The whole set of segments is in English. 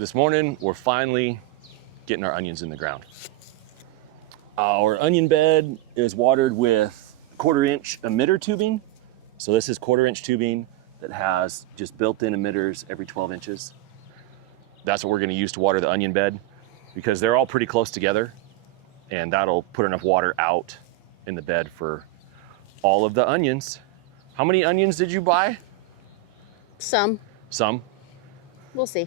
This morning, we're finally getting our onions in the ground. Our onion bed is watered with 1/4-inch emitter tubing. So this is 1/4-inch tubing that has just built-in emitters every 12 inches. That's what we're gonna use to water the onion bed because they're all pretty close together, and that'll put enough water out in the bed for all of the onions. How many onions did you buy? Some. Some? We'll see.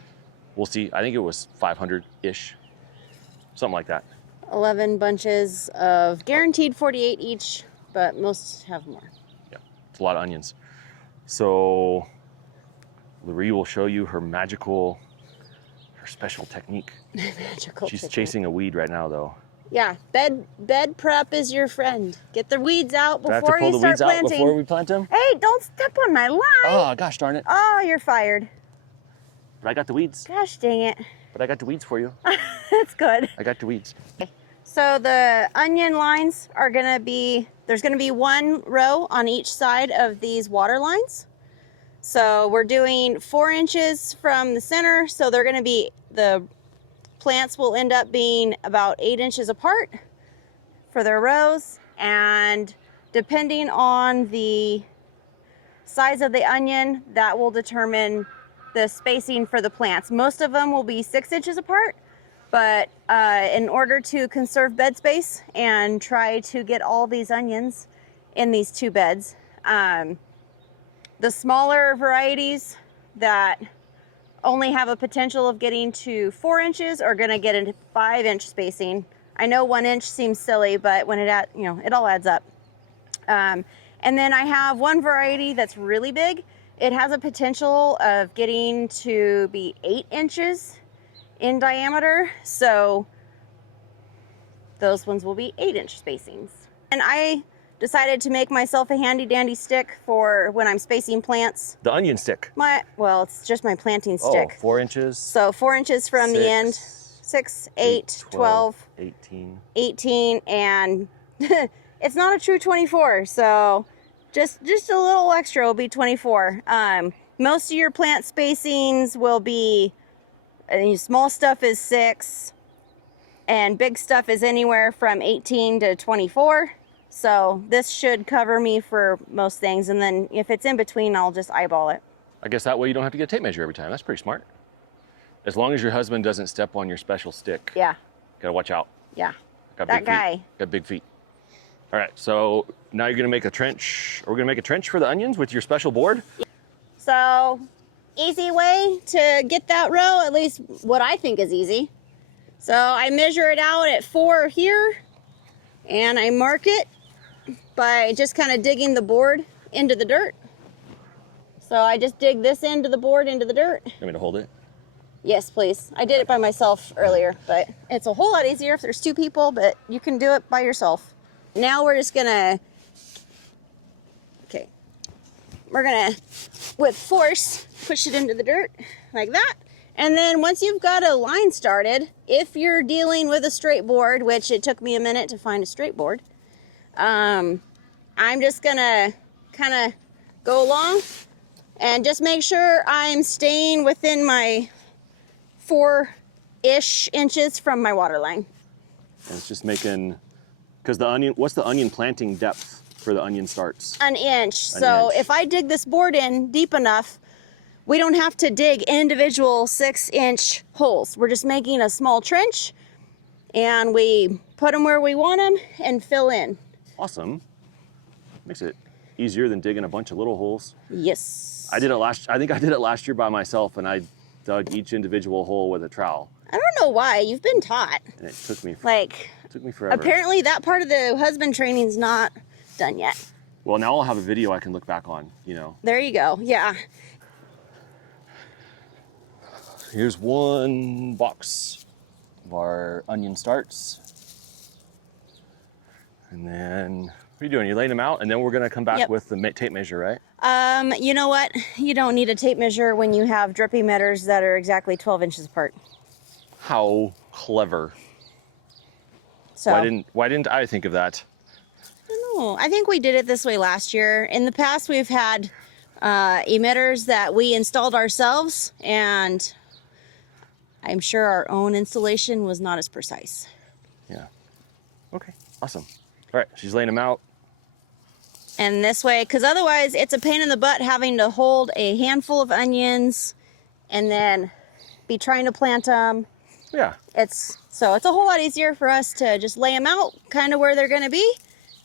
We'll see. I think it was 500-ish, something like that. 11 bunches of guaranteed 48 each, but most have more. Yeah, it's a lot of onions. So Loree will show you her special technique. Magical She's technique. chasing a weed right now, though. Yeah, bed prep is your friend. Get the weeds out Do I have to before pull you the start weeds out planting. before we plant them? Hey, don't step on my line. Oh, gosh darn it. Oh, you're fired. But I got the weeds. Gosh dang it. But I got the weeds for you. That's good. I got the weeds. So the onion lines are gonna be, there's gonna be one row on each side of these water lines. So we're doing 4 inches from the center. So they're gonna be, the plants will end up being about 8 inches apart for their rows. And depending on the size of the onion, that will determine the spacing for the plants. Most of them will be 6 inches apart, but in order to conserve bed space and try to get all these onions in these 2 beds, the smaller varieties that only have a potential of getting to 4 inches are gonna get into 5-inch spacing. I know 1 inch seems silly, but when it all adds up. And then I have one variety that's really big. It has a potential of getting to be 8 inches in diameter. So those ones will be 8-inch spacings. And I decided to make myself a handy dandy stick for when I'm spacing plants. The onion stick. Well, it's just my planting stick. Oh, 4 inches. So 4 inches from the end, 6, 8, 12, 18, and it's not a true 24. So just a little extra will be 24. Most of your plant spacings will be, small stuff is 6, and big stuff is anywhere from 18 to 24. So this should cover me for most things. And then if it's in between, I'll just eyeball it. I guess that way you don't have to get a tape measure every time. That's pretty smart. As long as your husband doesn't step on your special stick. Yeah. Gotta watch out. Yeah. Got That big guy. Feet. Got big feet. All right, so now you're gonna make a trench. We're gonna make a trench for the onions with your special board. So easy way to get that row, at least what I think is easy. So I measure it out at 4 here, and I mark it by just kind of digging the board into the dirt. So I just dig this end of the board into the dirt. You want me to hold it? Yes, please. I did it by myself earlier, but it's a whole lot easier if there's 2 people, but you can do it by yourself. Now we're just gonna, with force, push it into the dirt like that. And then once you've got a line started, if you're dealing with a straight board, which it took me a minute to find a straight board, I'm just gonna kind of go along and just make sure I'm staying within my 4-ish inches from my water line. And it's just making, because the onion, what's the onion planting depth for the onion starts? An inch. So if I dig this board in deep enough, we don't have to dig individual 6-inch holes. We're just making a small trench, and we put them where we want them and fill in. Awesome. Makes it easier than digging a bunch of little holes. Yes. I think I did it last year by myself, and I dug each individual hole with a trowel. I don't know why. You've been taught. And it took me forever. Apparently that part of the husband training's not done yet. Well, now I'll have a video I can look back on, There you go. Yeah. Here's one box of our onion starts. And then, what are you doing? You're laying them out, and then we're gonna come back with the tape measure, right? You know what? You don't need a tape measure when you have drip emitters that are exactly 12 inches apart. How clever. So Why didn't I think of that? I don't know. I think we did it this way last year. In the past, we've had emitters that we installed ourselves, and I'm sure our own installation was not as precise. Yeah. Okay, awesome. All right, she's laying them out. And this way, because otherwise it's a pain in the butt having to hold a handful of onions and then be trying to plant them. Yeah. It's a whole lot easier for us to just lay them out kind of where they're going to be.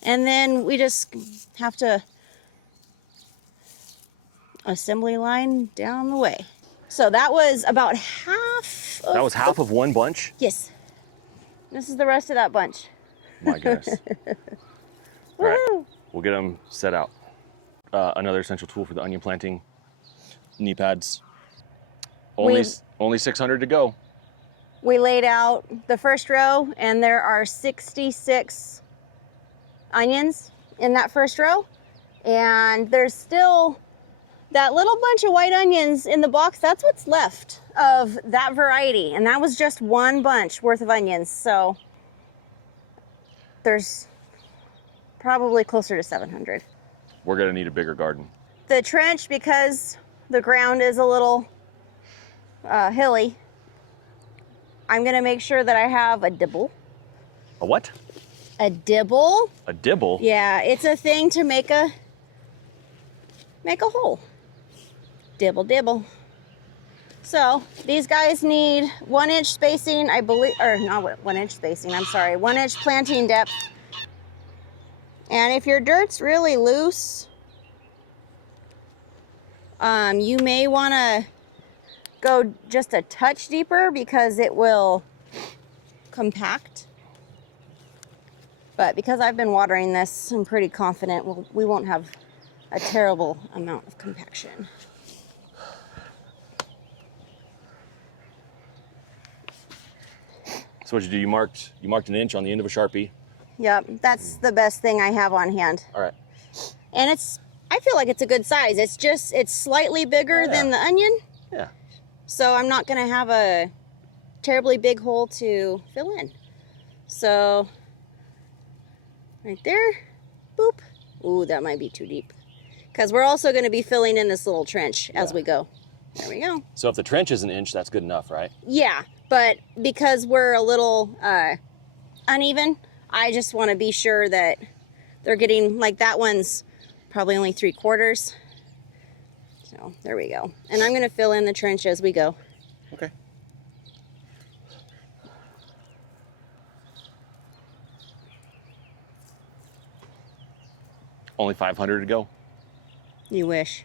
And then we just have to assembly line down the way. So that was about half of... That was half of one bunch? Yes. This is the rest of that bunch. My goodness. All right, we'll get them set out. Another essential tool for the onion planting, knee pads. Only 600 to go. We laid out the first row and there are 66 onions in that first row. And there's still that little bunch of white onions in the box. That's what's left of that variety. And that was just one bunch worth of onions. So there's probably closer to 700. We're gonna need a bigger garden. The trench, because the ground is a little hilly, I'm gonna make sure that I have a dibble. A what? A dibble? A dibble? Yeah, it's a thing to make a hole. Dibble, dibble. So these guys need 1 inch spacing, I believe, or not 1 inch spacing, I'm sorry, 1 inch planting depth. And if your dirt's really loose, you may want to go just a touch deeper because it will compact. But because I've been watering this, I'm pretty confident we won't have a terrible amount of compaction. So what'd you do? You marked 1 inch on the end of a Sharpie. Yep, that's the best thing I have on hand. All right. And I feel like it's a good size. It's slightly bigger than the onion. Yeah. So I'm not gonna have a terribly big hole to fill in. So right there, boop. Ooh, that might be too deep. Because we're also gonna be filling in this little trench as we go. There we go. So if the trench is 1 inch, that's good enough, right? Yeah, but because we're a little uneven, I just want to be sure that they're getting, like that one's probably only 3/4. So there we go. And I'm going to fill in the trench as we go. Okay. Only 500 to go. You wish.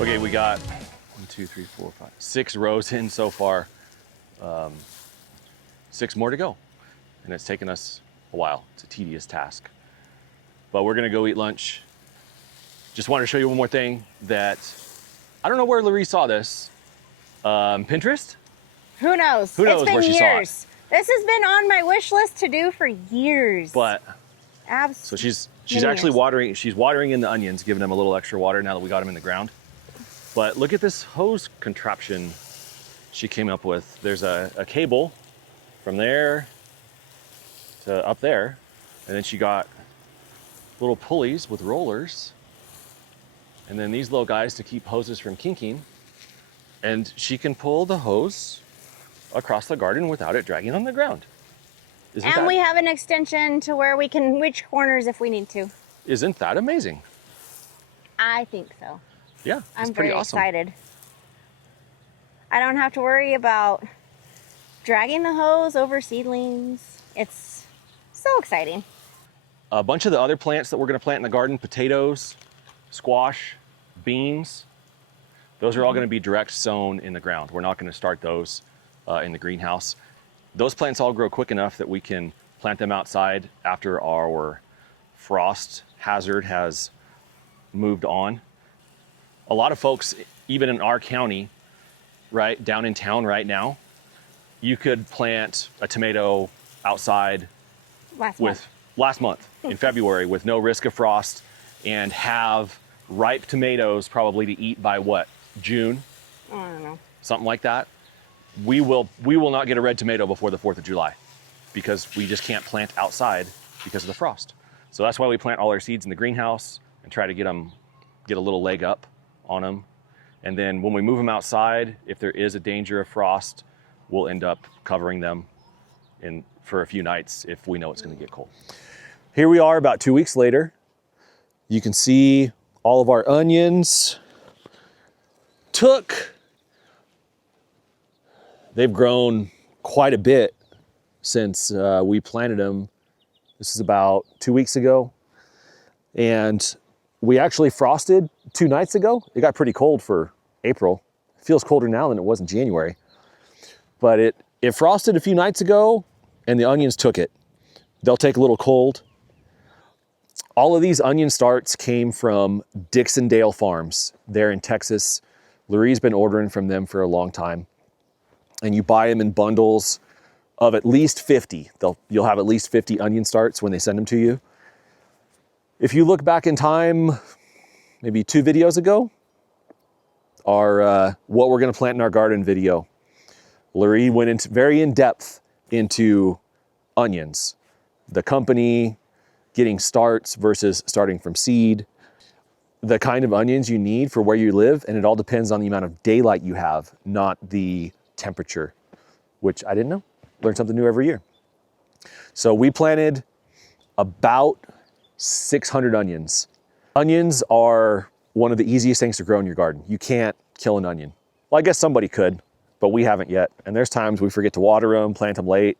Okay, we got 1, 2, 3, 4, 5, 6 rows in so far. 6 more to go. And it's taken us a while. It's a tedious task. But we're gonna go eat lunch. Just wanted to show you one more thing that, I don't know where Larry saw this. Pinterest? Who knows? Who knows it's been where she years. saw it? This has been on my wish list to do for years. But, Absolutely. so she's actually watering, she's watering in the onions, giving them a little extra water now that we got them in the ground. But look at this hose contraption she came up with. There's a cable from there to up there. And then she got little pulleys with rollers. And then these little guys to keep hoses from kinking. And she can pull the hose across the garden without it dragging on the ground. And we have an extension to where we can reach corners if we need to. Isn't that amazing? I think so. Yeah, it's I'm pretty very awesome. excited. I don't have to worry about dragging the hose over seedlings. It's so exciting. A bunch of the other plants that we're gonna plant in the garden, potatoes, squash, beans, those are all gonna be direct sown in the ground. We're not gonna start those in the greenhouse. Those plants all grow quick enough that we can plant them outside after our frost hazard has moved on. A lot of folks, even in our county, right down in town right now, you could plant a tomato outside last month in February with no risk of frost and have ripe tomatoes probably to eat by what, June? I don't know. Something like that. We will not get a red tomato before the 4th of July because we just can't plant outside because of the frost. So that's why we plant all our seeds in the greenhouse and try to get a little leg up on them. And then when we move them outside, if there is a danger of frost, we'll end up covering them for a few nights if we know it's going to get cold. Here we are about 2 weeks later. You can see all of our onions they've grown quite a bit since we planted them. This is about 2 weeks ago. And we actually frosted 2 nights ago. It got pretty cold for April. It feels colder now than it was in January. But it frosted a few nights ago and the onions took it. They'll take a little cold. All of these onion starts came from Dixondale Farms. They're in Texas. Lurie's been ordering from them for a long time. And you buy them in bundles of at least 50. You'll have at least 50 onion starts when they send them to you. If you look back in time, maybe 2 videos ago, our what we're gonna plant in our garden video, Lurie went very in depth into onions, the company, getting starts versus starting from seed, the kind of onions you need for where you live, and it all depends on the amount of daylight you have, not the temperature, which I didn't know. Learn something new every year. So we planted about 600 onions. Onions are one of the easiest things to grow in your garden. You can't kill an onion. Well, I guess somebody could, but we haven't yet. And there's times we forget to water them, plant them late.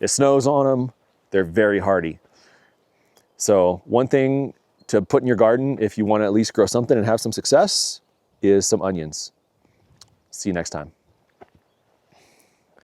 It snows on them. They're very hardy. So one thing to put in your garden if you want to at least grow something and have some success is some onions. See you next time.